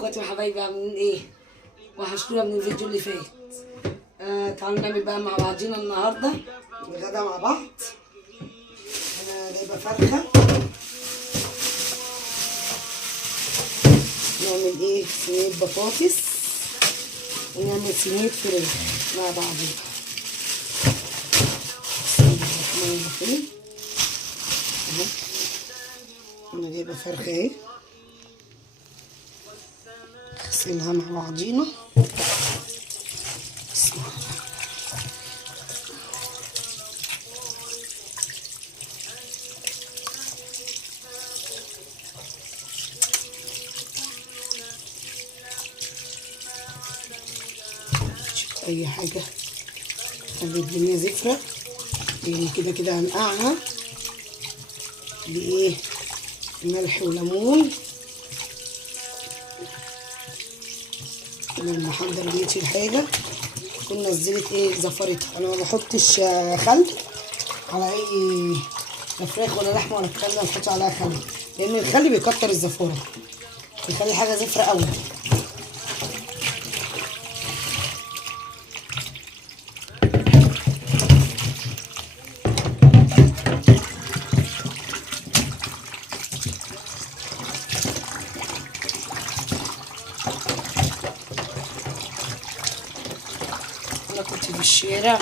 اخواتي وحبايبي عاملين ايه؟ وحشتونا من الفيديو اللي فات. تعالوا نعمل بقى مع بعضينا النهارده الغدا مع بعض. انا جايبه فرخه. نعمل ايه؟ صينيه بطاطس ونعمل صينيه فراخ مع بعضينا. بسم الله الرحمن الرحيم. انا جايبه فرخه اهي، نغسلها مع بعضينا. بسم الله. شوف اي حاجه خلي الدنيا زفره، يعني كده كده هنقعها بايه؟ ملح وليمون. لما احضر بقية الحاجة كنا نزلت ايه زفرتها. انا ما بحطش خل على اي فراخ ولا لحمه ولا الكلام ده، ما بحطش عليها خل لان الخل بيكتر الزفاره، بيخلي حاجه زفره قوي. انا كنت في الشارع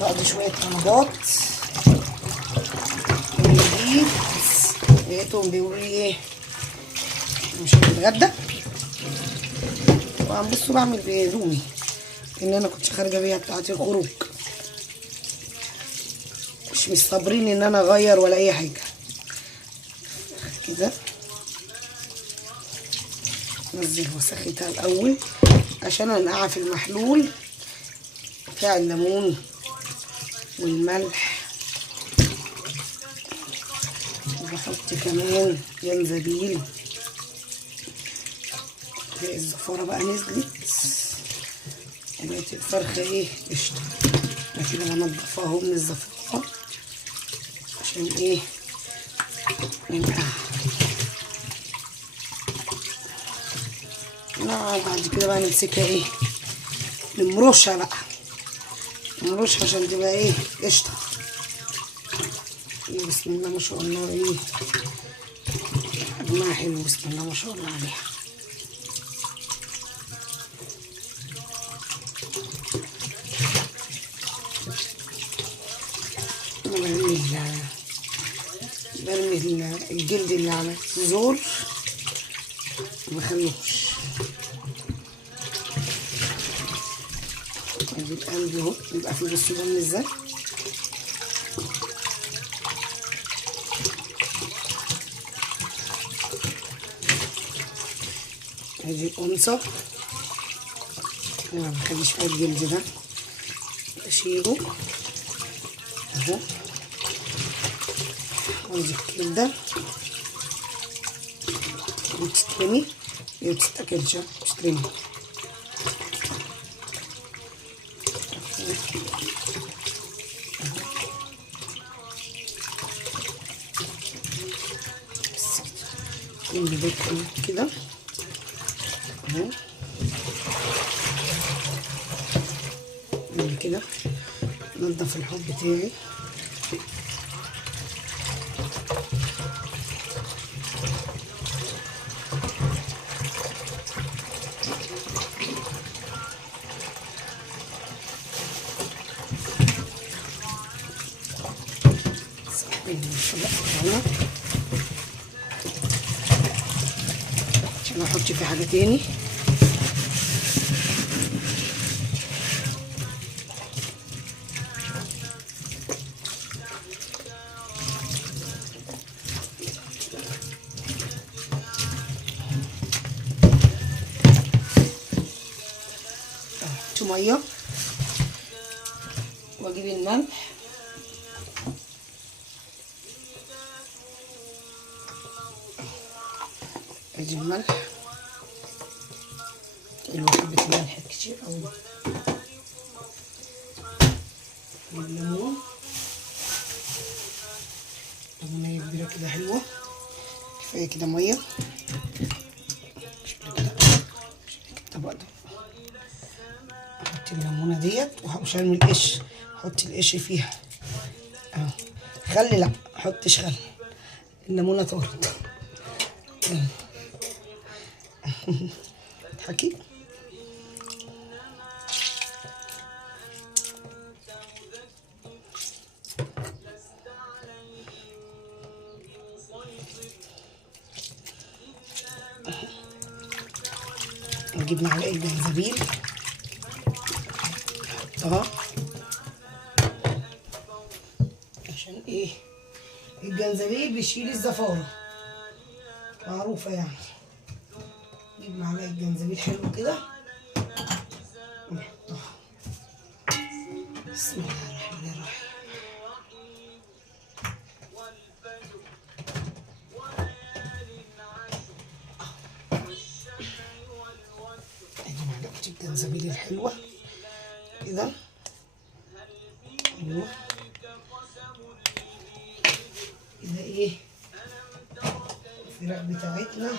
بقضي شويه طلبات من البيت، لقيتهم بيقولوا لي ايه مش هنتغدى. طبعا بصوا بعمل برومي ان انا كنت خارجه بيها بتاعه الخروج، مش مستبرين ان انا اغير ولا اي حاجه. كده نزل وسختها الاول عشان انقعها في المحلول بتاع الليمون والملح، وبحط كمان جنزبيل. الزفاره بقى نزلت وبقت الفرخه ايه قشطه. انا كده بنضفها اهو من الزفاره عشان ايه ننقعها. بعد كده بقى نمسكها ايه نمرشها بقى، نمرشها عشان تبقى ايه قشطه. بسم الله ما شاء الله، ايه حجمها حلو بسم الله ما شاء الله عليها. انا برمي الجلد اللي على الزور مبخلوش. ادي القلب اهو بيبقى فيه بصوا دم ازاي. ادي القنصه انا ما بخليش فيها الجلد ده، بشيله اهو. وادي الكبده بتترمي، هي متتاكلش بتترمي. كل ده كده اهو. كده ننضف الحوض بتاعي. عشان احط فيه حاجه تاني. ميه واجيب الملح ادي الملح، حبة ملح كتير اوي. والليمون ليمونية كبيرة كده حلوة، كفاية كده مية. الطبق ده. احط الليمونه ديت ومش هرمي القش، احط القش فيها اهو. خل لا احطش خل، الليمونه طارت. اضحكي. نجيب معلقه جنزبيل نحطها عشان ايه؟ الجنزبيل بيشيل الزفاره، معروفه يعني. نجيب معلقه جنزبيل حلو كده ونحطها. بسم الله الرحمن الرحيم. ادي معلقه الجنزبيل الحلوه كده. ايوه كده. ايه الفراخ بتاعتنا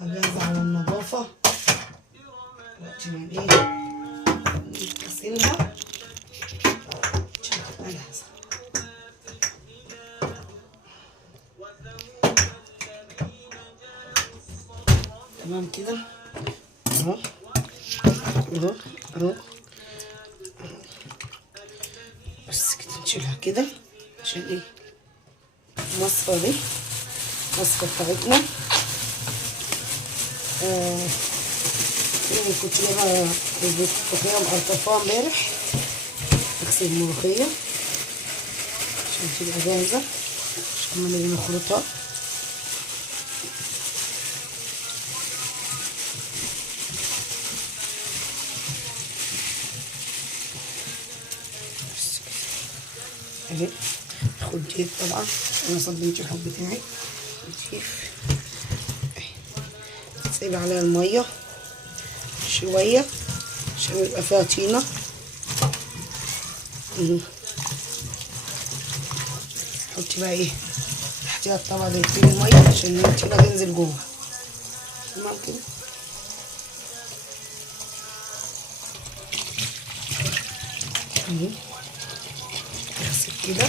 جاهزه على النظافه. دلوقتي من ايه نغسلها عشان تبقى جاهزه. تمام كده اهو اهو اهو. بس كده نشيلها كده عشان ايه المصفى دي، المصفى بتاعتنا. كنت جايبه ملوخيه مقرطفاها امبارح، اغسل الملوخيه عشان تبقى جاهزه عشان ما نيجي نخلطها. اهي اخد ديت طبعا، انا صبيت الحب بتاعي نضيف. سيب عليها الميه شويه عشان يبقى فيها طينه. حطي بقى ايه تحتيها الطبق ده يطيب الميه عشان الطينه تنزل جوه. تمام كده. اغسل كده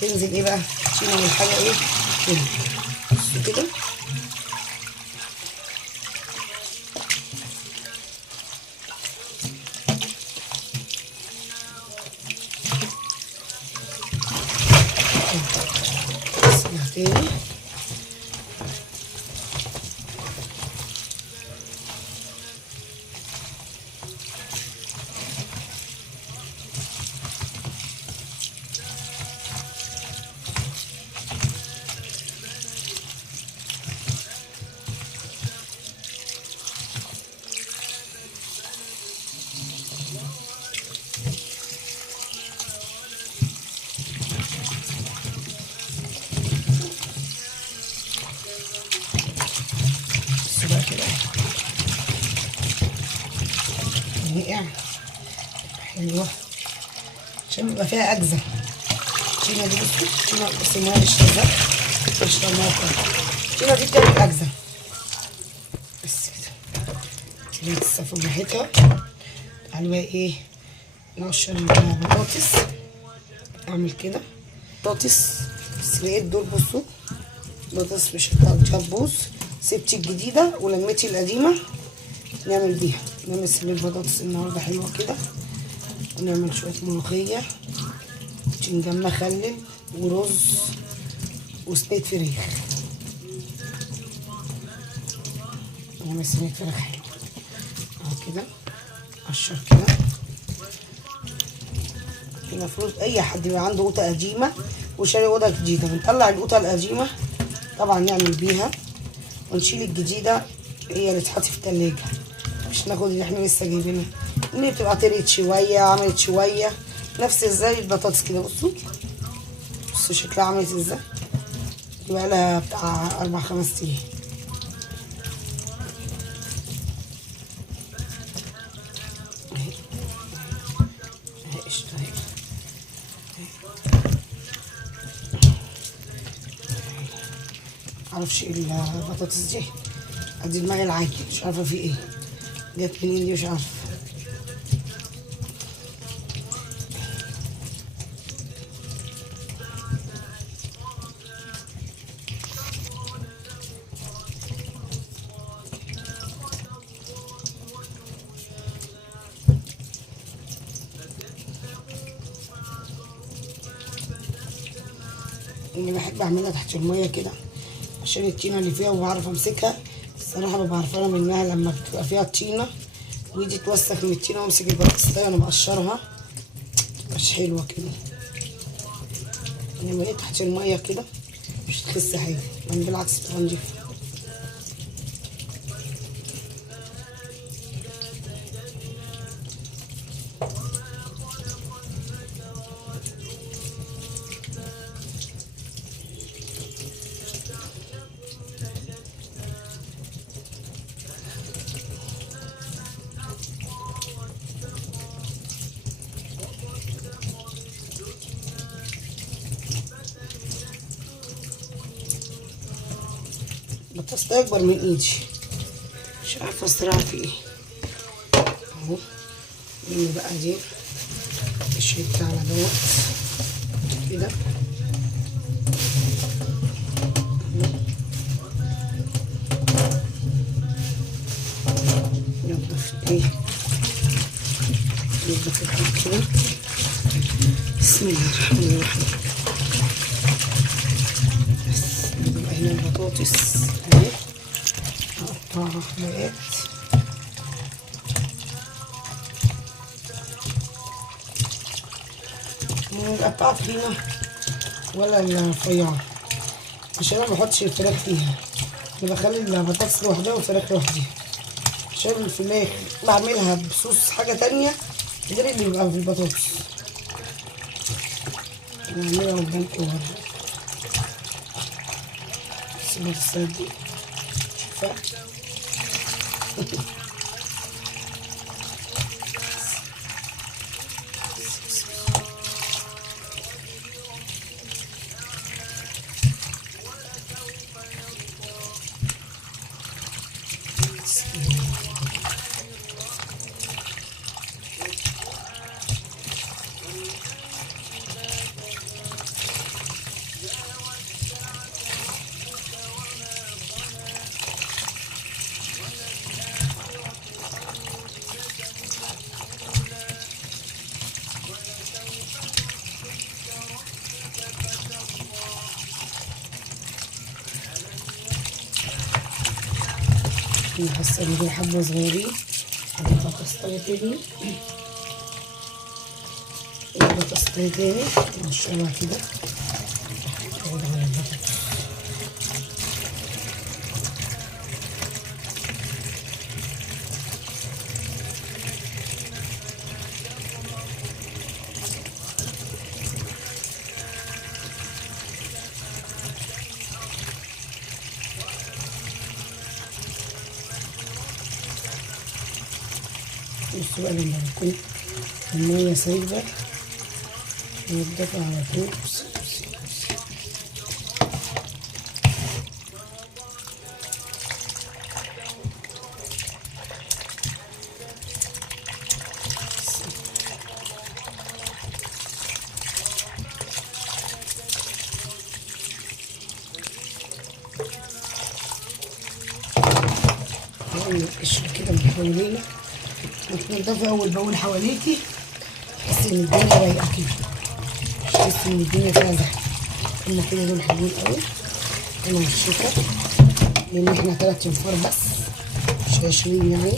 تنزل ايه بقى الطينه والحاجه ايه كده. بصوا كده تاني. نقع حلوه عشان يبقى فيها اجزاء. الطينه دي بصوا قسموها للشباب مش طماطم. الطينه دي بتعمل اجزاء بس كده. تيجي تصفي براحتها. تعالوا بقى ايه نقشر البطاطس. اعمل كده بطاطس سلقت دول. بصوا بطاطس مش هتبوظ. سبتي الجديده ولميتي القديمه نعمل بيها. نعمل سلق البطاطس النهارده حلوه كده، ونعمل شويه ملوخيه وبتنجان مخلل ورز وصينيه فراخ. نعمل صينيه فراخ حلوه اهو كده. قشر كده. المفروض اي حد يبقى عنده قوطه قديمه وشاري قوطه جديده بنطلع القوطه القديمه طبعا نعمل بيها، ونشيل الجديده هي اللي تتحط في التلاجة، مش ناخد اللي احنا لسه جايبينها اللي بتبقى طريت شويه عملت شويه. نفس ازاي البطاطس كده. بصوا شكلها عملت ازاي. يبقى لها بتاع 4 5 ايام. اهي اهي قشطه اهي. معرفش ايه البطاطس دي. ادي دماغي العاجل مش عارفه في ايه. جت منين دي مش عارفه. اللي بحب اعملها تحت الميه كده عشان الطينه اللي فيها وبعرف امسكها. الصراحه ببقى عرفانه منها لما بتبقى فيها طينه وايدي توسخ من الطينه وامسك البطاطس وانا بقشرها مش حلوه كده. انما هي تحت الميه كده مش تخس حاجه، يعني بالعكس بتبقى نضيفه. البطاطس ده اكبر من ايدي مش عارفه الصراحه في ايه اهو. مني بقى دي الشيء بتاعنا دوت كده نضف ايه نضف الحاجة كده. بسم الله الرحمن الرحيم. بس نبقى هنا البطاطس اهي هقطعها حلقات مقطعة تخينة ولا رفيعة عشان انا مبحطش الفراخ فيها. انا بخلي البطاطس لوحدها والفراخ لوحدها عشان الفراخ بعملها بصوص حاجة تانية غير اللي بيبقى في البطاطس. بعملها قدامكم ورا بس البطاطسات دي شوفها نحس ان دول حبة صغيرين. البطاطساية تاني البطاطساية تاني نقشرها كده بعيد عن البطاطس. بصوا بقى لما بكون المية سايبة نضيفها على طول. القشر كده من حوالينا وتنضفي اول باول حواليكي تحسي ان الدنيا رايقه كده مش تحسي ان الدنيا فيها زحمه. هما كده دول حلوين قوي انا والشتا لان احنا 3 انفار بس مش 20 يعني.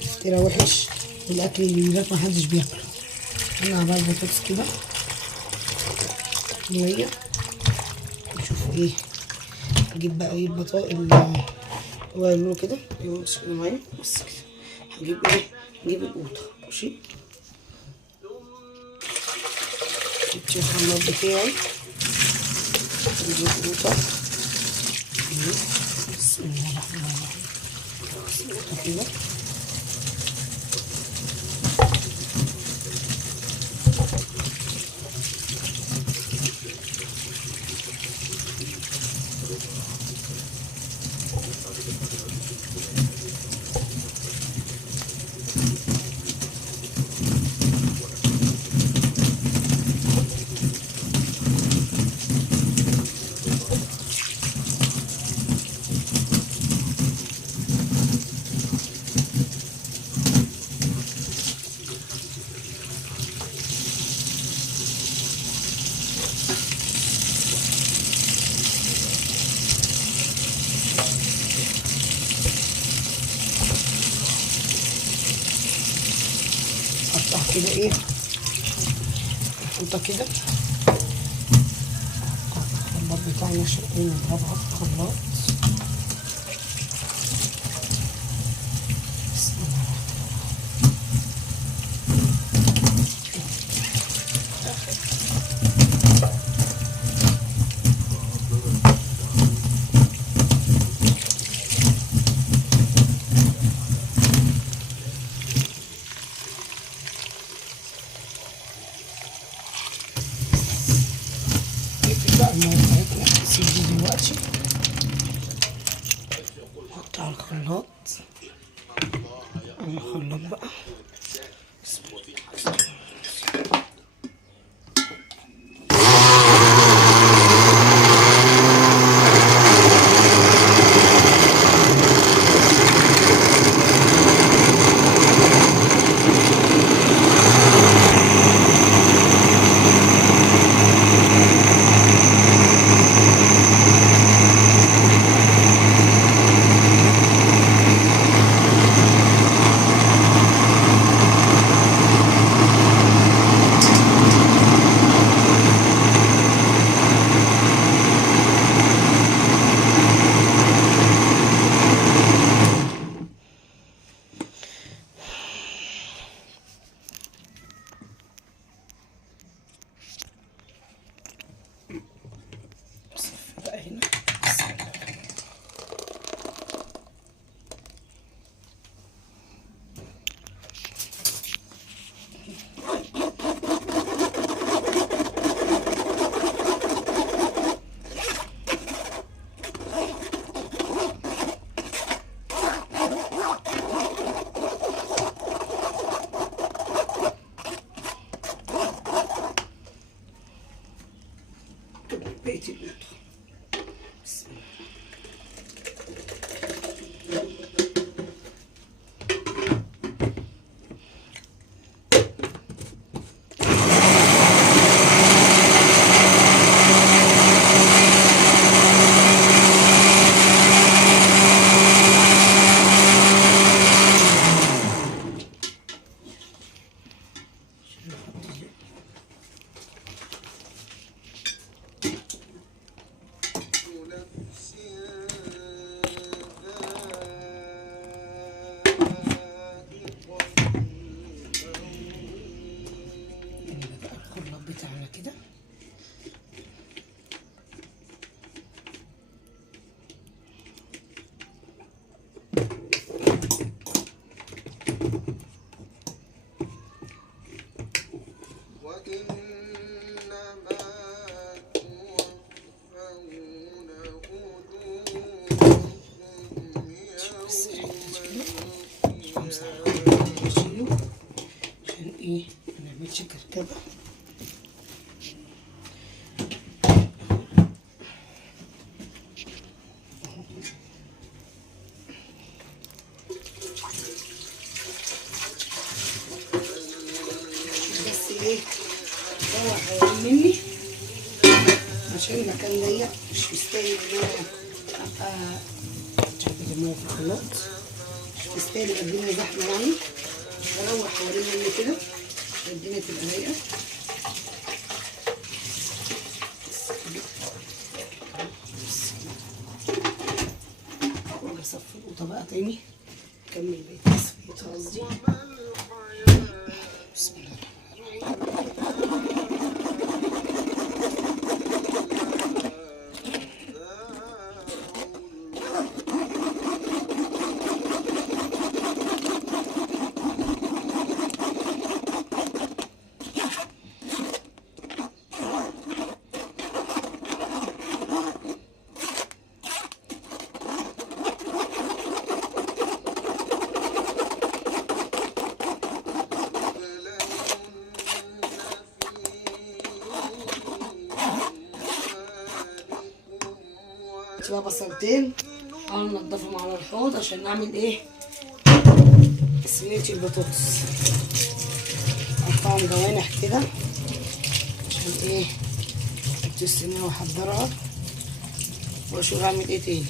كتير وحش الاكل اللي يبات محدش بياكله. انا عبال البطاطس كده ميه نشوف ايه. اجيب بقى ايه البطاطس هو يعملوا كده يمسكوا معايا بس كده. هنجيب ايه؟ نجيب القوطة ماشي. جبت الخلاط بتاعي نجيب القوطة بسم الله الرحمن الرحيم. القوطة كده كده ايه نحطها كده الخلاط بتاعنا عشان ايه نضربها في الخلاط. بسم الله بقى المية بتاعتنا نسيب دي دلوقتي نحطها على الخلاط. الخلاط بقى بسم الله. بقى هنا بقية البيض. بسم الله. الخلاط بتاعنا كده عشان ايه منعملش كركبة. بس ايه هو حوالين مني عشان المكان ضيق مش مستاهل ان انا ابقى شايفة المية في الخلاط مش مستاهل يبقى الدنيا زحمة يعني. بروح حوالين مني كده عشان الدنيا تبقى ضيقة. واجي اصفي القوطة بقى تاني اكمل بقية تصفيتها قصدي. بسم الله الرحمن الرحيم. بقى بصلتين هننضفهم على الحوض عشان نعمل ايه صينية البطاطس. اقطعهم جوانح كده عشان ايه احط الصينية واحضرها واشوف اعمل ايه تاني.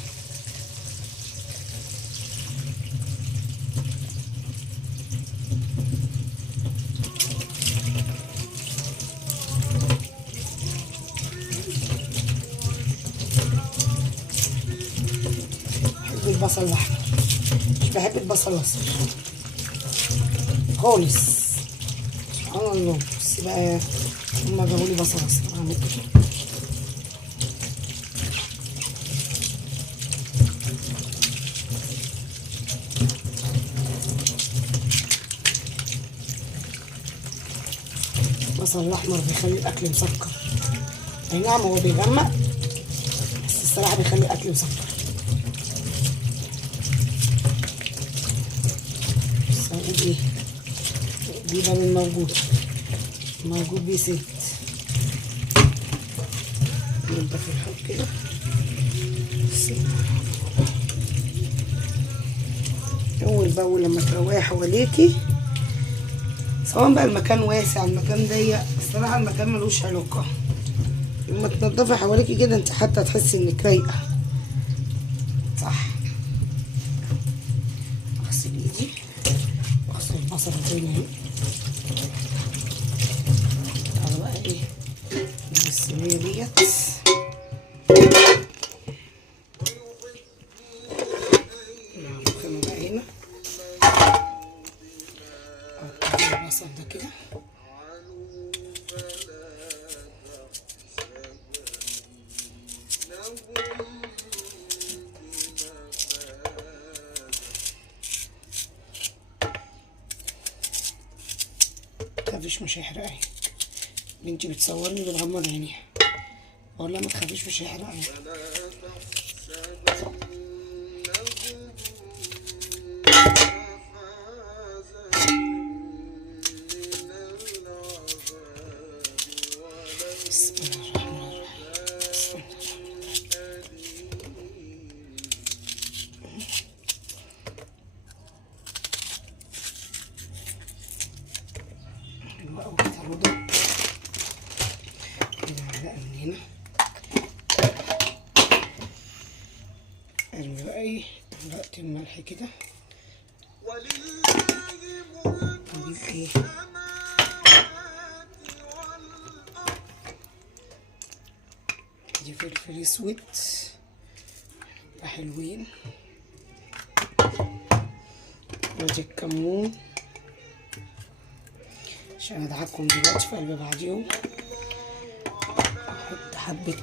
البصل الاحمر، مش بحب البصل الاصفر خالص. سبحان الله. بس بقى هما جابولي بصل اصفر اعمل كده. البصل الاحمر بيخلي الاكل مسكر. اي نعم هو بيغمق، بس الصراحه بيخلي الاكل مسكر. بس هنقول ايه، بيبقى من موجود بيه ست. نبدا في الحب كده. اول باول لما تروقي حواليكي، سواء بقى المكان واسع المكان ضيق، الصراحه المكان ملوش علاقه. لما تنضفي حواليكي كده انت حتى تحسي انك رايقه. صح. اغسل ايدي واغسل البصله تاني اهي. تعالوا بقى ايه نجيب الصينيه ديت. نعمل بقى هنا البصل ده كده. متخافيش مش هيحرقني. بنتي بتصورني بتغمض عينيها، بقول لها ما تخافيش مش هيحرقني. بسم الله الرحمن الرحيم. حلوة أوي كده الرضا. كده معلقة من هنا. ارمي بقى ايه معلقة الملح كده. نجيب ايه دي فلفل اسود يبقى حلوين. ودي الكمون عشان ادعكم دلوقتي في قلب بعضيهم. احط حبة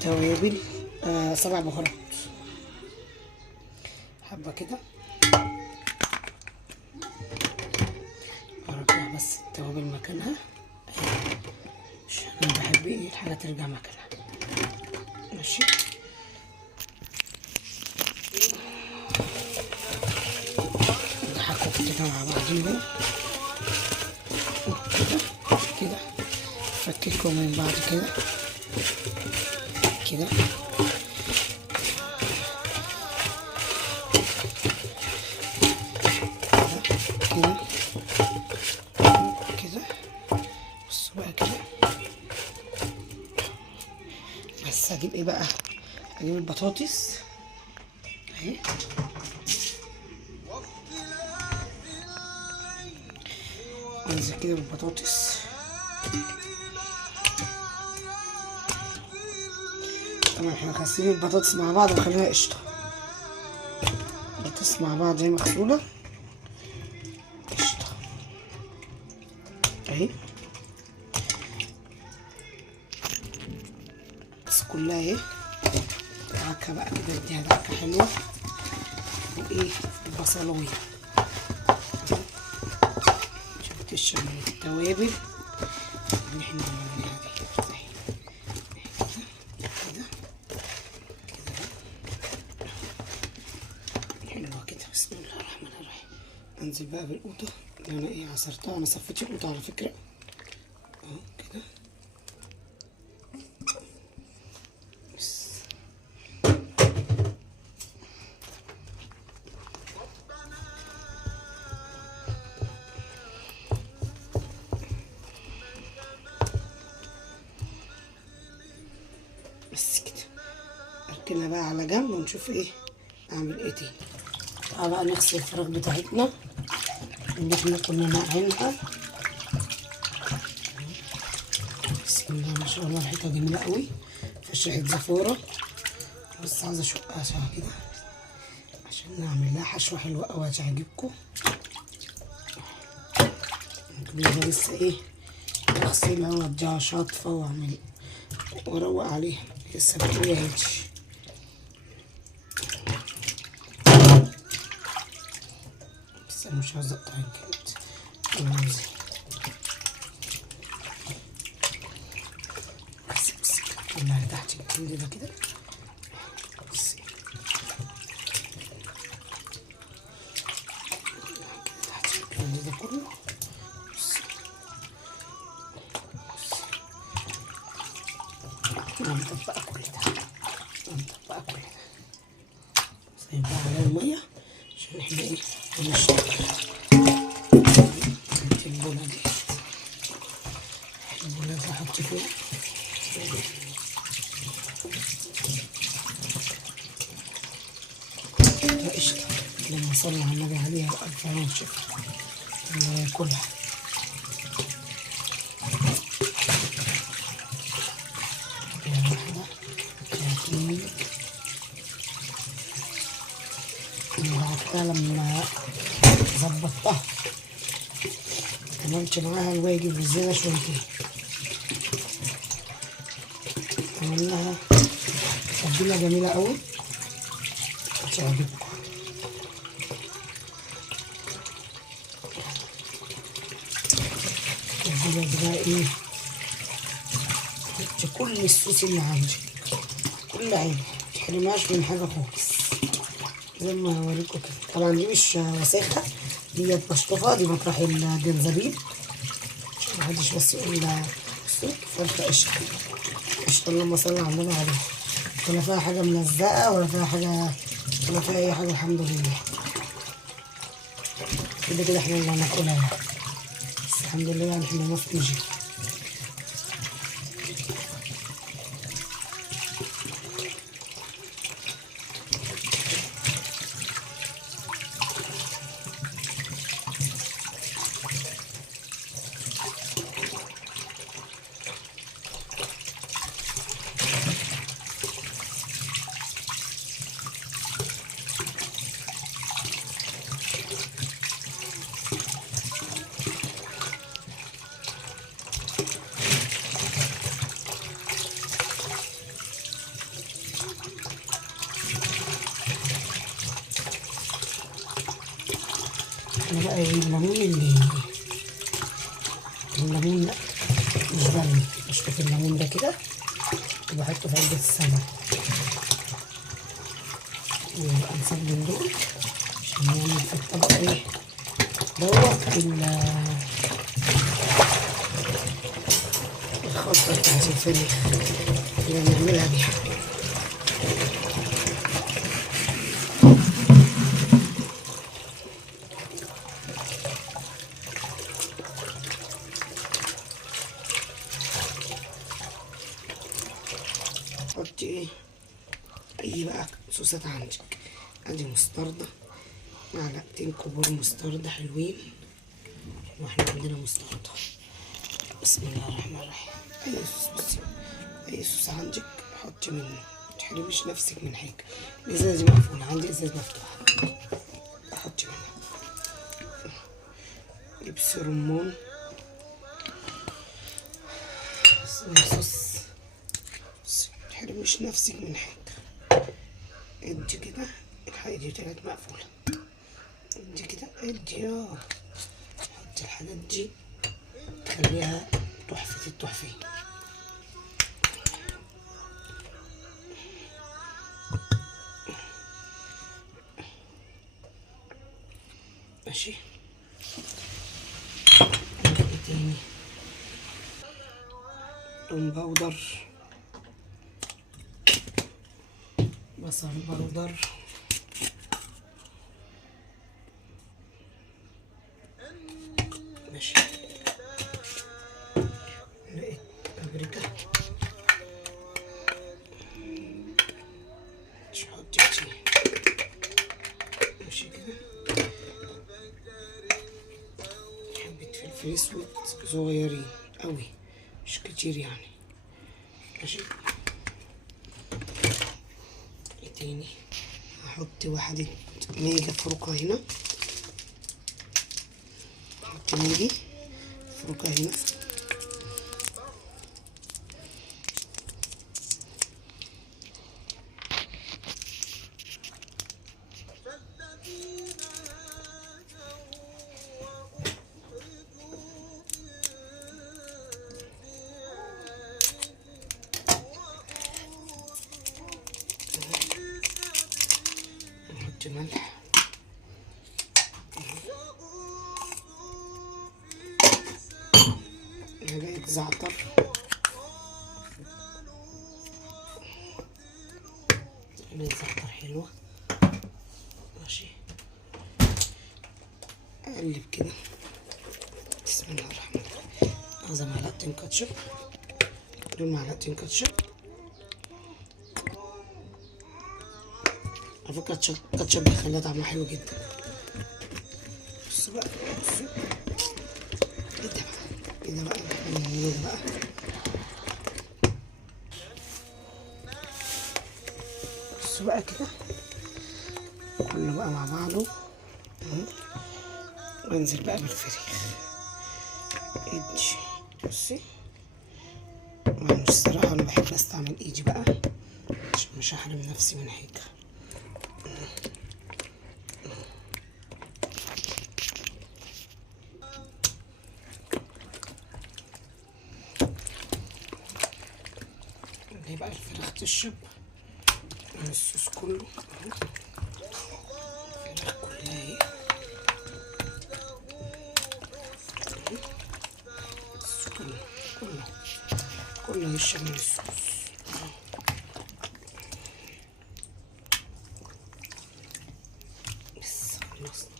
توابل 7 بهارات، حبة كده. ارجع بس التوابل مكانها عشان انا بحب ايه الحاجة ترجع مكانها. ماشي. نضحكوا كده مع بعضيهم كده. فككوا من بعض كده كده. كده كده. بصوا بقى كده. بس هجيب ايه بقى، هجيب البطاطس اهي. انزل كده بالبطاطس. طبعا احنا غاسلين البطاطس مع بعض وخليها قشطه. البطاطس مع بعض زي مغسوله قشطه اهي. بس كلها اهي. دعكه بقى كده، اديها دعكه حلوه. وايه البصلايه عشان تشرب من التوابل اللي احنا عملناها دي. حلوه كده. بسم الله الرحمن الرحيم. انزل بقى بالقوطه اللي انا ايه عصرتها. انا صفيت القوطه على فكره اهو كده. بس بس كده. اركنها بقى على جنب ونشوف ايه اعمل ايه تاني. تعالى بقى نغسل الفراخ بتاعتنا اللي احنا كنا نقعينها. بسم الله ما شاء الله ريحتها جميله قوي. فيهاش ريحه زفاره. بس عايزه اشقها كده عشان نعمل لها حشوة حلوة أوي هتعجبكم. الكبيرة لسه ايه اغسلها واديها شطفة واعمل واروق عليها، لسه بتقولي اهيتش. بس انا مش عايزة اقطع الجلد، انا عايزة بس طلعي تحت الجلد ده كده. بس تحت الجلد ده كله. ننضف بقى كل ده، ننضف بقى كل ده. سايب بقى على المية عشان احنا ايه هنشتغل. البولة دي البولة دي هحط فيها قشطة. لما صلي على النبي عليها بألف هنا وشفا اللي ياكلها. واحدة اتنين بعدها لما ظبطتها عملت معاها الواجب بالزيادة شويتين، عملناها تتبيلة جميلة أوي هتعجبكم. التتبيلة دي بقى ايه، حطي كل الصوص اللي عندك، كل عين متحرمهاش من حاجة خالص زي ما هوريكم كده. طبعا دي مش وساخة، ديت مشطوفة، دي مطرح الجنزبيل عشان محدش بس يقول ده بصوا فرخة قشطة. قشطة اللهم صل على النبي عليها، ولا فيها حاجة ملزقة ولا فيها حاجة ولا فيها أي حاجة، الحمد لله. كده كده احنا اللي هناكلها يعني، بس الحمد لله يعني احنا ناس نجي. احنا بقى ايه الليمون ده مش بني، بشطف الليمون ده كده وبحطه في علبة السمك والأنساب من دول عشان نعمل في الطبق ايه دوت الخلطة بتاعت الفراخ اللي بنعملها بيها. حطي ايه اي بقى صوصات عندك، ادي مستردة، معلقتين كبار مستردة حلوين واحنا عندنا مستردة. بسم الله الرحمن الرحيم. اي صوص بصي، اي صوص عندك حطي منه، متحرميش نفسك من حاجة. الازازة دي مقفولة، عندي ازازة مفتوحة حطي منها. دبس رمان، صوص، متحرميش نفسك من حاجة. ادي كده الحاجة دي طلعت مقفولة، ادي كده ادي حطي الحاجات دي تخليها تحفة التحفة. ماشي. ايه تاني؟ توم باودر، بصل باودر، ماشي، لقيت بابريكا مش هحط كتير، ماشي كده، حبة فلفل اسود صغيرين اوي مش كتير يعني، ماشي. ايه تاني؟ هحط واحدة ميجا فروكة هنا، احط ميجي فروكة هنا، نحط ملح، معلقة زعتر، معلقة زعتر حلوة. ماشي، اقلب كده. بسم الله الرحمن الرحيم. عايزة معلقتين كاتشب، دول معلقتين كاتشب. على فكرة الكاتشب بيخليها طعمها حلو جدا. بصوا بقى، بصوا ايه ده بقى، ايه ده بقى اللي بنعمله ده بقى. بصوا بقى كده كله بقى مع بعضه اهو. وانزل بقى بالفريخ. ايدي بصي، مش الصراحة انا بحب استعمل ايدي بقى عشان مش هحرم نفسي من حاجة. اللي بقى الفراخ تشرب من الصوص كله اهو. الفراخ كلها اهي، كله يشرب من الصوص. بس خلصنا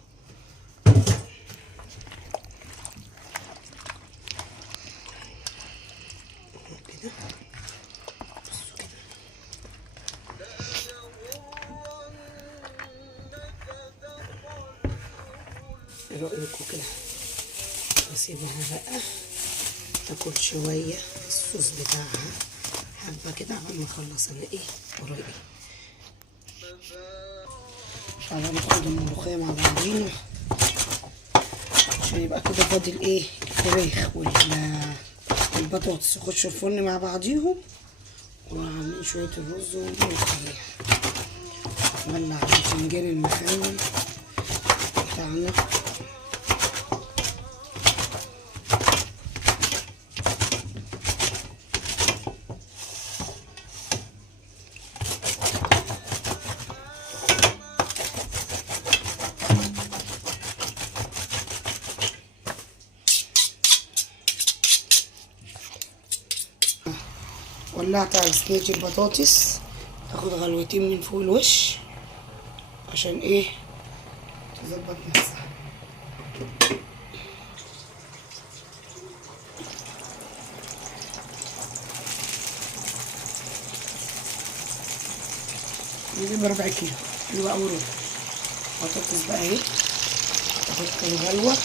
كده. بصوا كده، ايه رأيكم كده؟ اسيبها بقى تاكل شوية الصوص بتاعها حبة كده عشان ما اخلص انا ايه ورايا ايه. تعالى ناخد الملوخية مع بعضينا عشان يبقى كده فاضل ايه الفراخ والبطاطس يخشوا الفرن مع بعضيهم، وعاملين شوية الرز والملوخية. نولع الفنجان المخلل بتاعنا. ولعت على صينية البطاطس، تاخد غلوتين من فوق الوش عشان ايه تظبط نفسها. نجيب 4 كيلو، كيلو او ربع بطاطس بقى اهي، تاخد كام غلوة.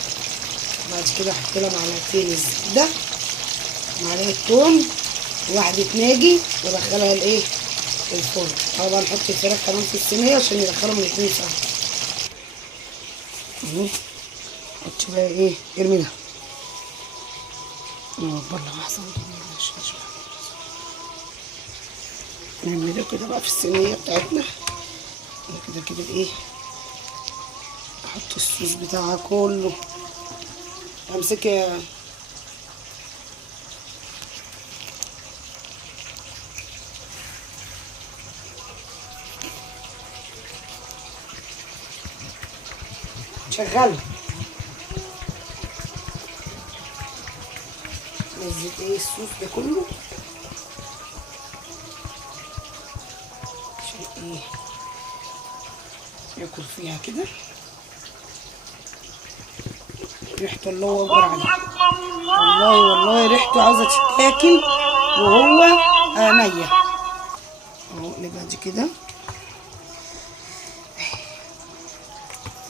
بعد كده احط لها معلقتين الزبدة، معلقة توم، واحدة ماجي، وادخلها الايه الفرن. طبعا نحط الفراخ كمان في الصينية عشان يدخلهم الاتنين سوا اهو. حط بقى ايه، ارمي ده نوبر لها احسن. نعمل ده كده بقى في الصينية بتاعتنا كده كده ايه. احط الصوص بتاعها كله. امسك يا شغاله. نزلت ايه الصوص ده كله عشان ايه ياكل فيها كده. ريحته الله اكبر عليه، والله والله ريحته عاوزه تتاكل وهو نيه اهو. نبقى دي كده.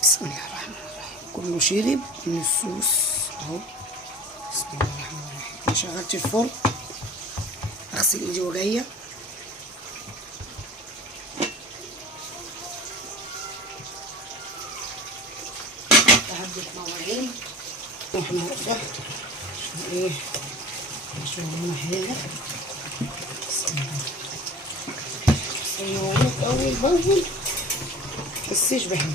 بسم الله الرحمن الرحيم. كله شرب من الصوص اهو. بسم الله الرحمن الرحيم. انا شغلت الفرن، اغسل ايدي وجايه. حبة مواعين واحنا واقفة ايه نشوف لنا حاجة. صينيات أول بأول متحسيش بحاجة،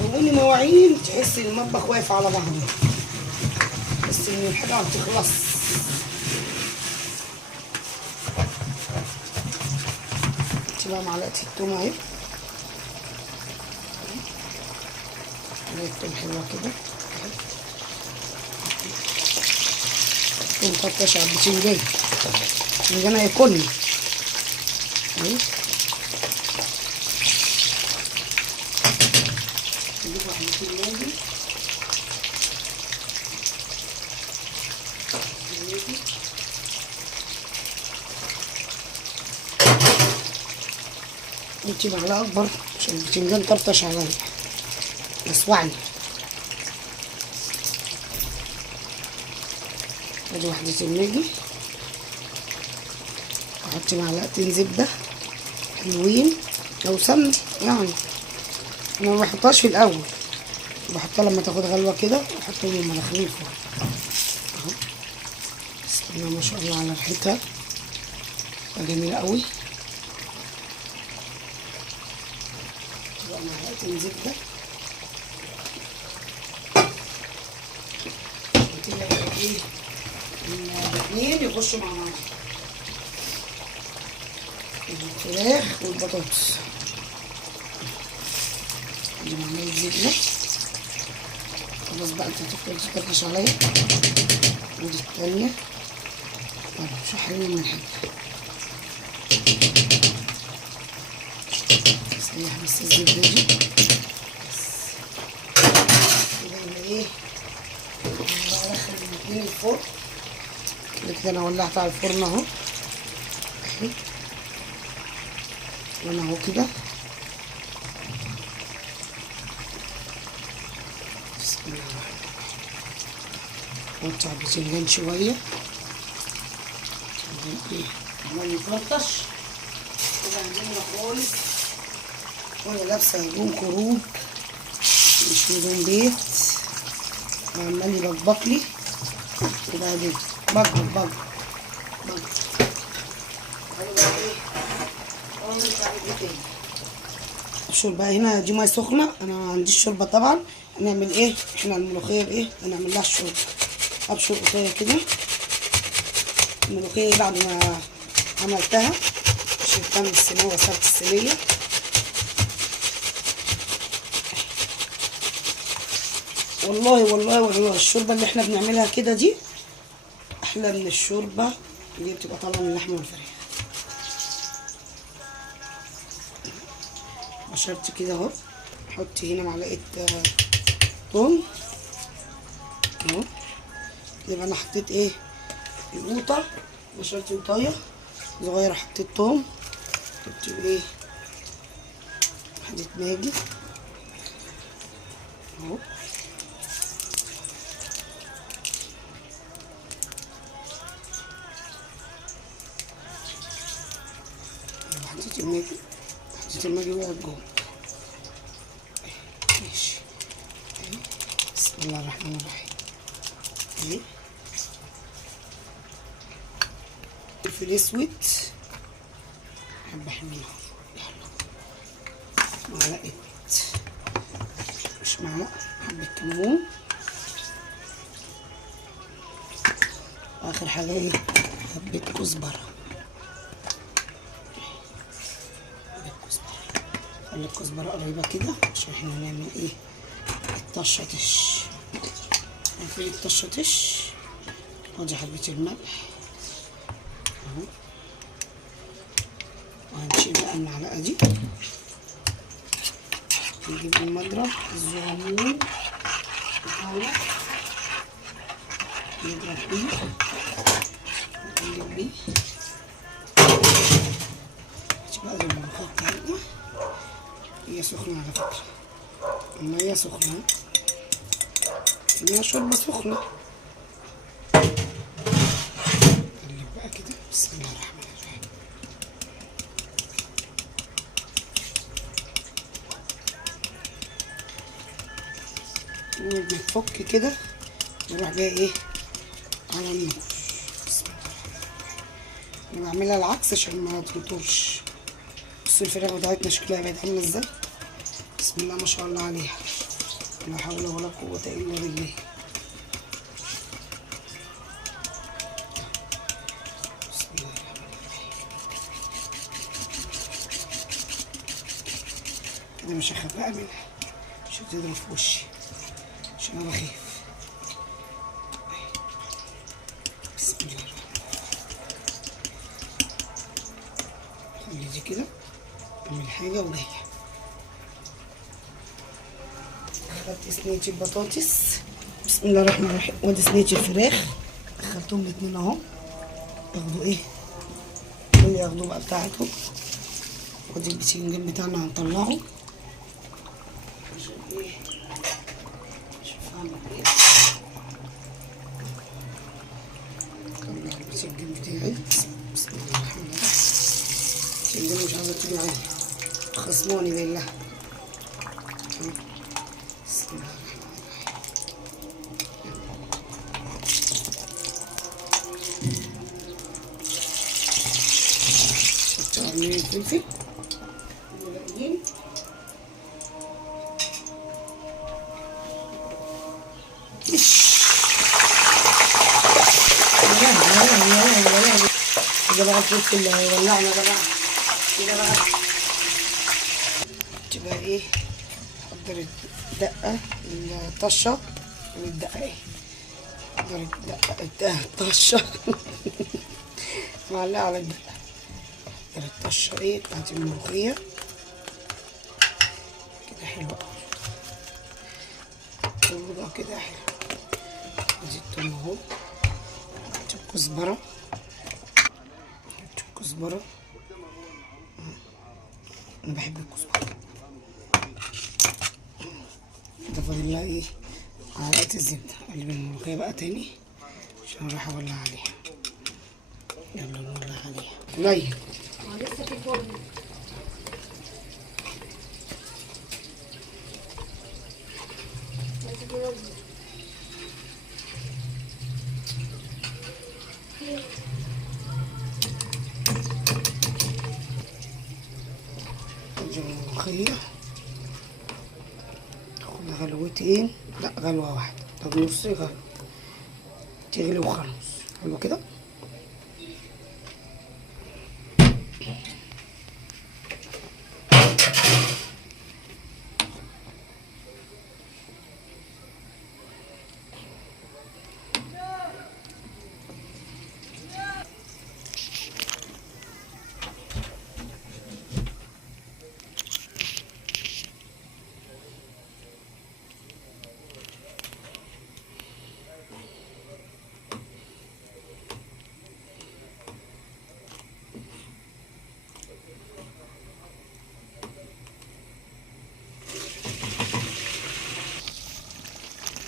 وقولي مواعين تحسي المطبخ واقف على بعضه، تحسي إن الحاجة ما بتخلص. بقى معلقة التوم اهي، معلقة التوم حلوة كده، التوم مطرطش على البتنجان، البتنجان هياكلني اهي. نجيب واحدتين ماجي ندي معلقة أكبر عشان البتنجان طرطش عليا يسوعني. ادي واحدتين ماجي، احط معلقتين زبدة حلوين أو سمنة يعني، أنا ما بحطهاش في الأول، بحطها لما تاخد غلوة كده واحطهم لما نخليفها اهو. بسم الله ما شاء الله على ريحتها جميلة قوي. معلقتين زبدة ايه الاتنين يخشوا مع بعض، الفراخ والبطاطس. دي معلقة زبدة خلاص بقى، انت هتفضل تفتش عليا. ودي التانية مش حلوة من حاجة، سيح بس الزبدة دي كده ايه. بقى ادخل الاتنين الفرن كده، انا ولعت على الفرن اهو اهي، وانا اهو كده. بسم الله الرحمن الرحيم. نقطع البتنجان شوية ايه عمال يفرطش كده عندنا خالص، وانا لابسه هدوم خروج مش هدوم بيت، وعمال يبقبقلي كده اهدي بقبق. الشوربه بقى هنا دي ميه سخنه، انا ما عنديش شوربه طبعا. هنعمل ايه احنا الملوخيه بايه؟ هنعمل لها الشوربه. ابشر قطايه كده الملوخيه بعد ما عملتها شلتها من الصينيه وغسلت الصينيه. والله الشوربه اللي احنا بنعملها كده دي احلى من الشوربه اللي بتبقى طالعه من اللحمه والفراخ. بشرت كده اهو، احط هنا معلقه ثوم اهو. يبقى انا حطيت ايه القوطه، بشرت قوطايه صغيره، حطيت ثوم، حطيت ايه حطيت ماجي اهو، حطيت الماجي وقعت جوه. ماشي اهي. بسم الله الرحمن الرحيم اهي. فلفل اسود حبه حلوين اهو، معلقه مش معلقه حبه كمون، واخر حاجه ايه حبه كزبره. خلي الكزبره قريبه كده عشان احنا هنعمل ايه الطشطش. عارفين الطشطش؟ ادي حبه الملح اهو، وهنشيل بقى المعلقه دي، نجيب المضرب الصغنون بتاعنا نضرب بيه ونقلب بيه. بقى الملوخيه بتاعتنا هي سخنه على فكره، الميه سخنه، هي شوربه سخنه. نقلب بقى كده. بسم الله الرحمن الرحيم. اول ما تفك كده نروح جاي ايه على النار. انا بعملها العكس عشان ما تنطرش. بصوا الفراخ بتاعتنا شكلها بقت عامله ازاي. بسم الله ما شاء الله عليها، لا حول ولا قوه الا بالله. بسم الله الرحمن الرحيم. كده مش هخاف بقى منها عشان تضرب في وشي، عشان انا بخاف. بسم الله الرحمن الرحيم. خلي دي كده اعمل حاجه وجايه. خدت صينيه البطاطس، بسم الله الرحمن الرحيم، وادي صينيه الفراخ دخلتهم الاتنين اهو. ياخدوا ايه اللي ياخدوا بقى بتاعتهم. وادي البتنجان بتاعنا هنطلعه عشان ايه شوف هعمل ايه. طلع البتنجان بتاعي. بسم الله الرحمن الرحيم. البتنجان مش عايزه تيجي معايا، خصماني بالله. بسم الله الرحمن الرحيم. قرنين الفلفل ملونين. كده بقى الفلفل هيولعنا ده بقى. كده بقى تبقى ايه حضر الدقة الطشة والدقة ايه حضر الدقة الطشة معلقة على الدقة. حضر الطشة ايه بتاعت الملوخية كده حلوة اوي كده حلو. ادي التوم اهو، كزبرة، كزبرة، انا بحب الكزبرة. ده فاضل لها ايه معلقة الزبدة. اقلب الملوخية بقى تاني عشان اروح اولع عليها. يلا نولع عليها. قليل لسه في فرن. الملوخية تاخد غلوتين، لا غلوة واحدة، طب نص غلوة تغلي وخلاص. حلو كده.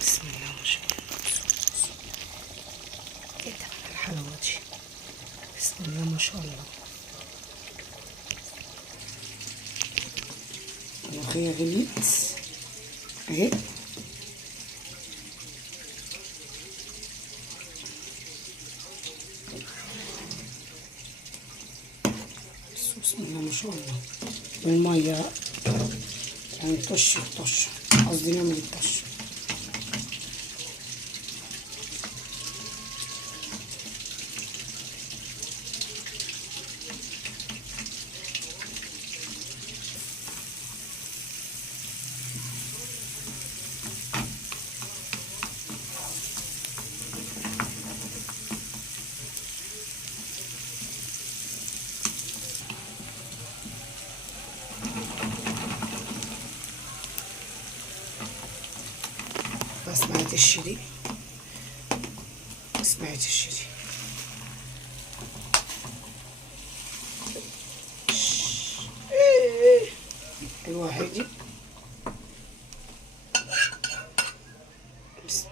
بسم الله ما شاء الله. ايه ده الحلاوة دي. بسم الله ما شاء الله. الملوخية غليت اهي. بسم الله ما شاء الله. والمية يعني طش الطش، قصدي نعمل الطش. سمعت الشري، سمعت الشري. الواحد بسم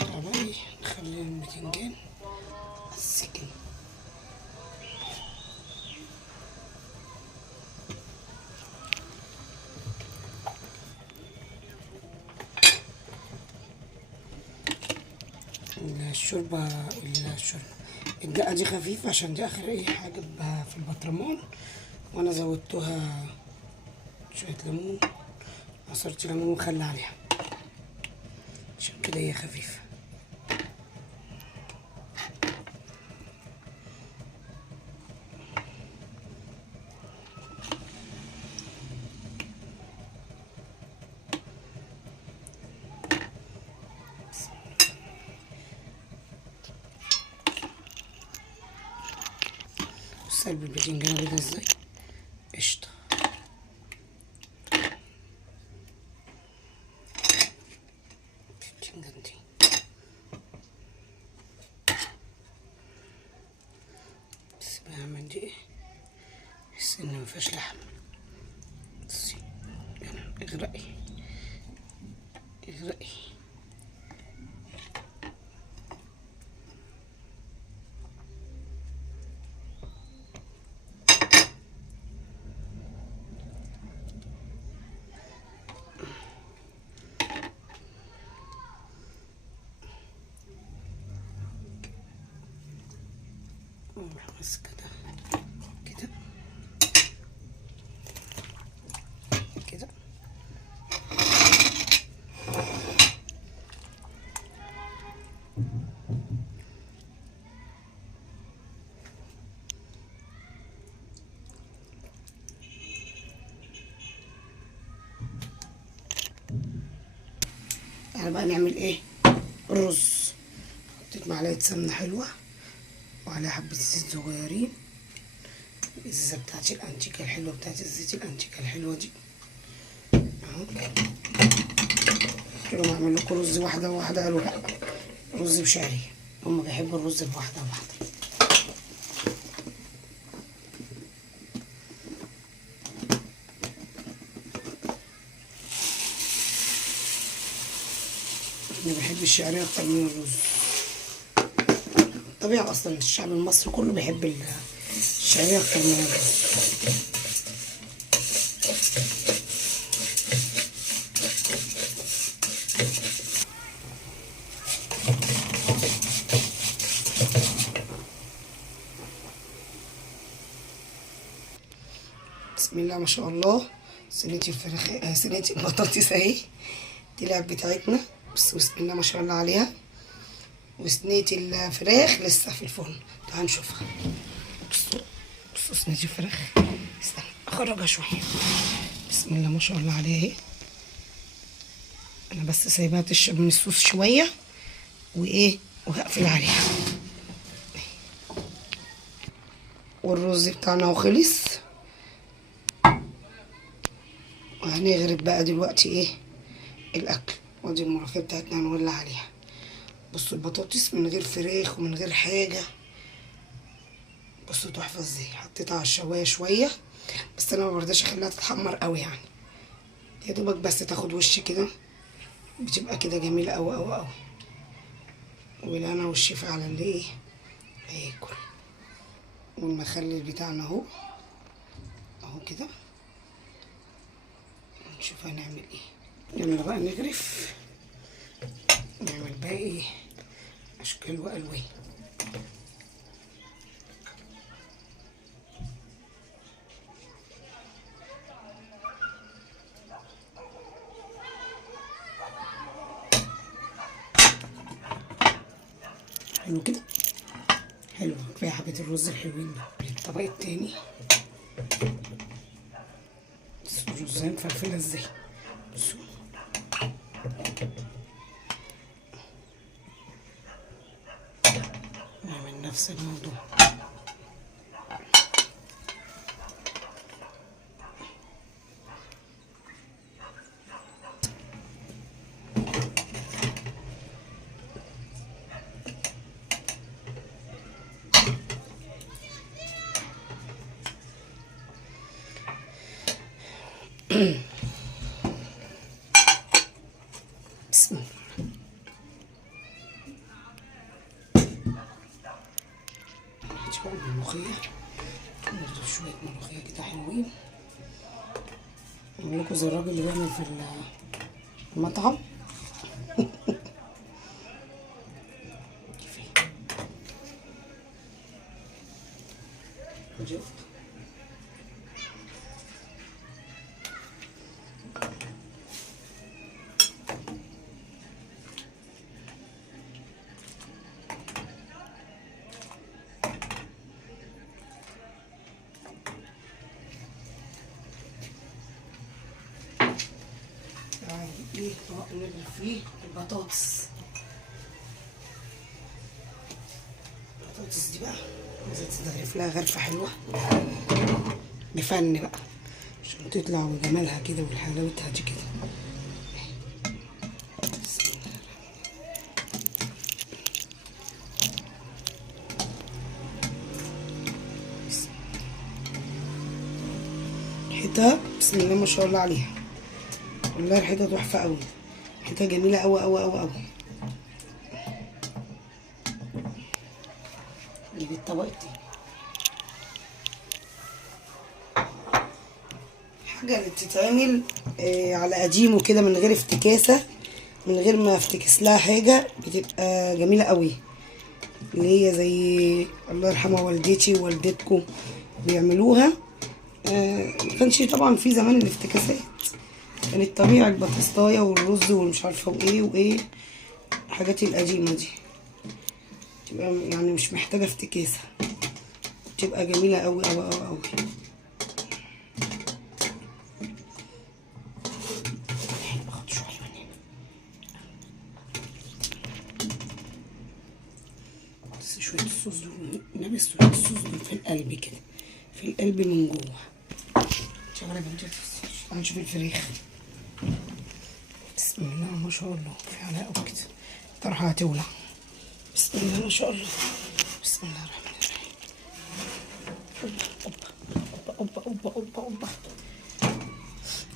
الله. نخلي البتنجان السكن الشوربه الدقه دي خفيفه عشان دي اخر اي حاجه في البطرمان، وانا زودتها شويه ليمون، عصرة ليمون وخل عليها عشان كده هي خفيفه. بص قلب الباذنجان بيضة ازاي، قشطة. الباذنجان دي بس بعمل دي ايه، بحس ان مفيهاش لحم. بصي اغرقي اغرقي. بس كده كده كده. يعني بقى نعمل ايه، الرز. حطيت معلقه سمنه حلوه وعليها حبه زيت صغيرين، الزيزه بتاعتي الانتيكه الحلوه بتاعت الزيت الانتيكه الحلوه دي اهو. قلت لهم اعمل لكم رز واحده واحده، قالوا لا رز بشعريه، هم بيحبوا الرز بواحده واحده. انا بحب الشعريه اكتر من الرز. طبيعي اصلا الشعب المصري كله بيحب الشعريه اكتر من الرز. بسم الله ما شاء الله. صينيه الفراخ صينيه البطاطس اهي دي العب بتاعتنا. بسم الله ما شاء الله عليها. وصينيه الفراخ لسه في الفرن، تعالوا نشوفها. بصوا صينيه الفراخ، استنى اخرجها شويه. بسم الله ما شاء الله عليها اهي. انا بس سايباها تشرب من الصوص شويه وايه وهقفل عليها. والرز بتاعنا وخلص، وهنغرب بقى دلوقتي ايه الاكل. ودي الملوخيه بتاعتنا هنولع عليها. بصوا البطاطس من غير فراخ ومن غير حاجه، بصوا تحفه ازاي. حطيتها على الشوايه شويه بس انا ما برضاش اخليها تتحمر قوي، يعني يا دوبك بس تاخد وش كده، بتبقى كده جميله قوي قوي قوي. والهنا والشفا على اللي ايه هياكل. والمخلل بتاعنا اهو اهو كده. نشوف هنعمل ايه. يلا بقى نغرف، نعمل بقى ايه اشكال والوان. حلو كده، حلو. كفايه حبه الرز الحلوين دول. الطبق التاني بصوا الرزايه مفلفله ازاي، بصوا نعمل نفس الموضوع. بسم الله. شوية ملوخية، نضيف شوية ملوخية كده حلوين. نعمل لكم زي الراجل اللي بيعمل في المطعم. كفاية شفت؟ ايه طبق نغرف فيه البطاطس. البطاطس دي بقى عايزة تتغرف لها غرفة حلوة بفن بقى عشان تطلع وجمالها كده وحلاوتها دي كده. بسم الله ريحتها بسم الله ما شاء الله عليها، والله ريحتها تحفة قوي، ريحتها جميلة قوي قوي قوي قوي. نجيب الطبق التاني. حاجة اللي بتتعمل على قديمه كده من غير افتكاسة، من غير ما افتكس لها حاجة، بتبقى جميلة قوي. اللي هي زي الله يرحمها والدتي ووالدتكم بيعملوها. ما كانش طبعا في زمان الافتكاسات، كانت طبيعي البطاطايه والرز ومش عارفه وايه وايه الحاجات القديمه دي، تبقى يعني مش محتاجه افتكاسه، تبقى جميله قوي قوي قوي قوي. باخد شويه من هنا بس شويه الصوص دول، نبي شويه الصوص دول في القلب كده، في القلب من جوه. شغاله يا بنتي هنشوف الفريخ. بسم الله ما شاء الله، في علاقة كده طرحها هتولع. بسم الله ما شاء الله، بسم الله الرحمن الرحيم. اوبا اوبا اوبا اوبا اوبا،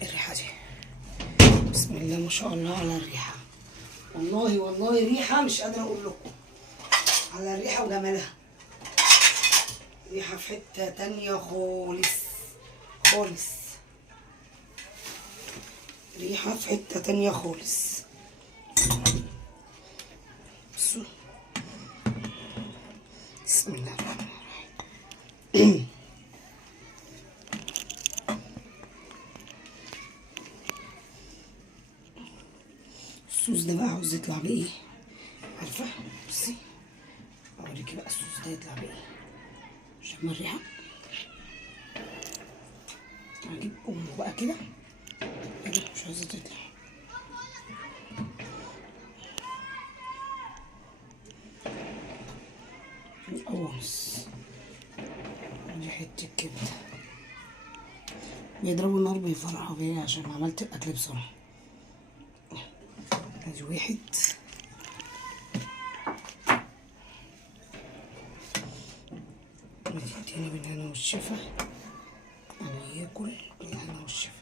الريحة دي بسم الله ما شاء الله على الريحة، والله والله ريحة مش قادرة اقول لكم على الريحة وجمالها. ريحة في حتة تانية خالص خالص، ريحة في حتة تانية خالص. بصوا بسم الله الرحمن الرحيم. الصوص ده بقى عاوز يطلع بايه؟ عارفة؟ بصي اوريكي بقى الصوص ده يطلع بايه. شم الريحة. هجيب امه بقى كده كده، مش عايزة تطلع. القوانص دي حتة كبدة، بيضربوا النار بيفرحوا بيا عشان عملت الأكل بسرعة. ادي واحد، ادي التاني بالهنا والشفا، أنا ياكل بالهنا والشفا.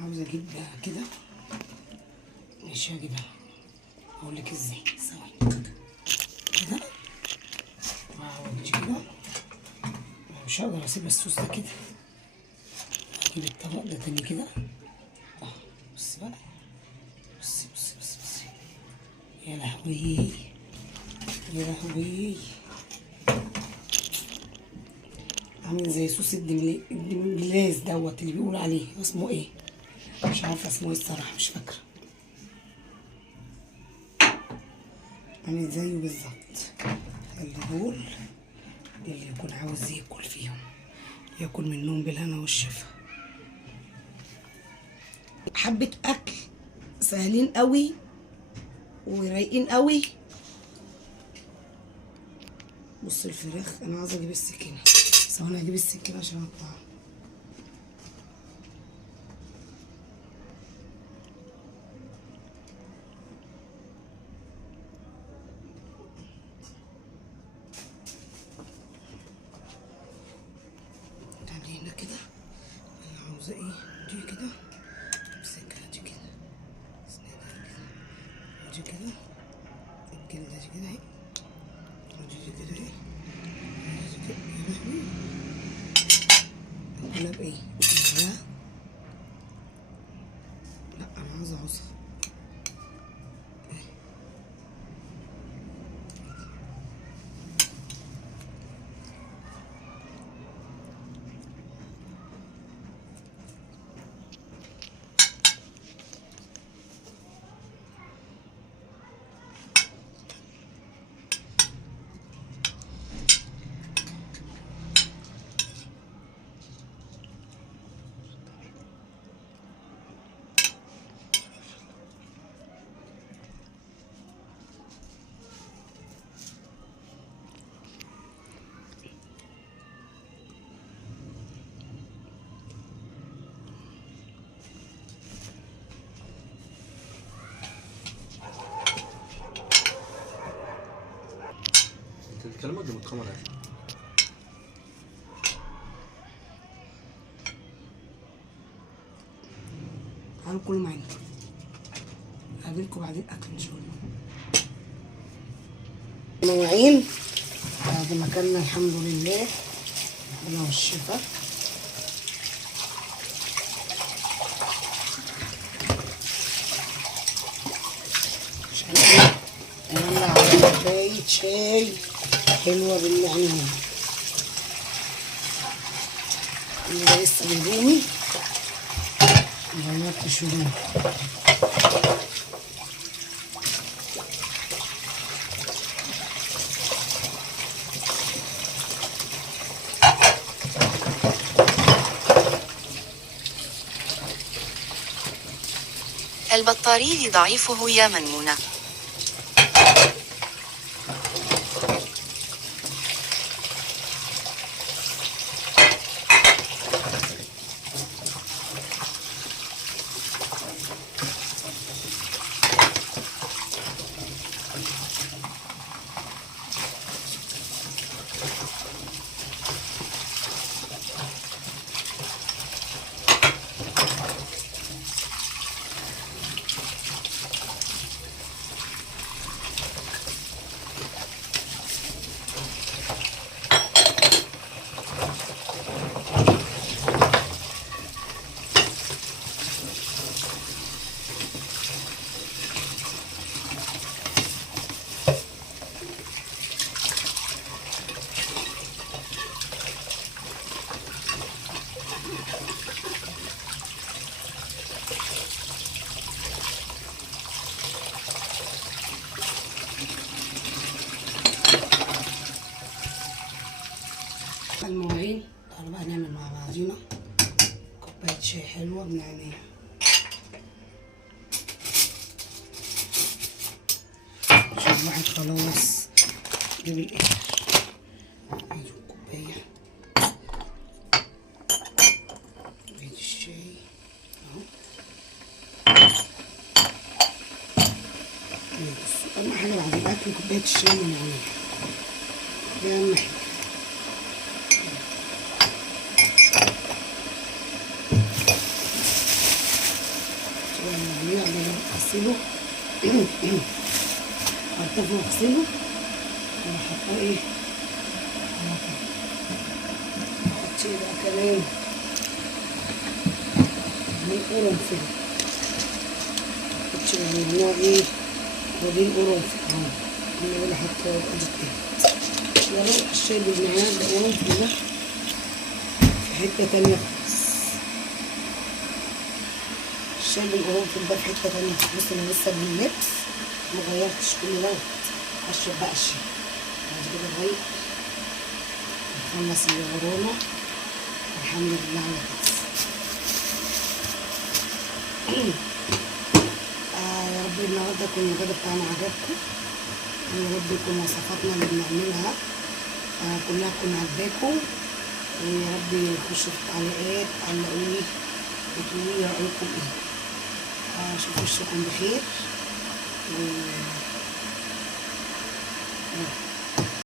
عاوزة اجيب كده، ماشي هجيبها، اقول لك ازاي. ثواني كده، واجي كده، مش هقدر اسيب الصوص ده كده، اجيب الطبق ده تاني كده. بص بقى، بص بص بص بص، يا لهوي يا لهوي، عامل زي صوص الدمجلاز دوت اللي بيقول عليه، اسمه ايه؟ مش عارفه اسمه ايه الصراحه، مش فاكره. عامل زيه بالظبط. اللي دول اللي يكون عاوز ياكل فيهم ياكل منهم بالهنا والشفا. حبه اكل سهلين قوي ورايقين قوي. بص الفراخ، انا عايزه اجيب السكينه، ثواني اجيب السكينه عشان اقطعها. تعالي هنا كده، انا عاوزه ايه دي كده، امسكها دي كده، اسندها كده، دي كده، الجلده دي كده اهي، ادي كده ايه، اكلها بايه؟ معلقة؟ لا انا عايزة عصا. انت الكلمات دي متخمرة يا شيخ. تعالوا كلوا معانا، هقابلكم بعد الاكل ان شاء الله. مواعين بعد ما اكلنا الحمد لله، ربنا والشفا. عشان ايه؟ نولع على كوباية شاي حلوة بالنعناع. ده لسه بيدومي، مغيرتش هدومي. البطاري ضعيفه يا ميمونة. المواعين تعالوا بقى نعمل مع بعضينا كوباية شاي حلوة بنعناع. عشان الواحد خلاص جاب الآخر. ادي الكوباية، كوباية الشاي اهو. أهم حاجة بعد الأكل كوباية الشاي بالنعناع، دي أهم حاجة. اغسله هرتفه واغسله وهحطها ايه، هحط ايه بقى كمان من قرنفل. هحط من نوع ايه ودين قرنفل اهو، انا ولا حاطه ادي التالت. يلا الشاي بالنعناع بالقرنفل ده في حته تانيه خالص. الشاي بالقرنفل ده في حته تانيه. بص انا لسه باللبس مغيرتش كل دوت، اشرب بقى الشاي بعد كده اغير نخلص اللي ورانا. الحمد لله على كده. يا رب النهارده يكون الغدا بتاعنا عجبكم، يا رب يكون وصفاتنا اللي بنعملها كلها تكون عجباكم، ويا رب يخشوا في التعليقات علقولي وتقولوا لي رايكم ايه. اشوف وشكم بخير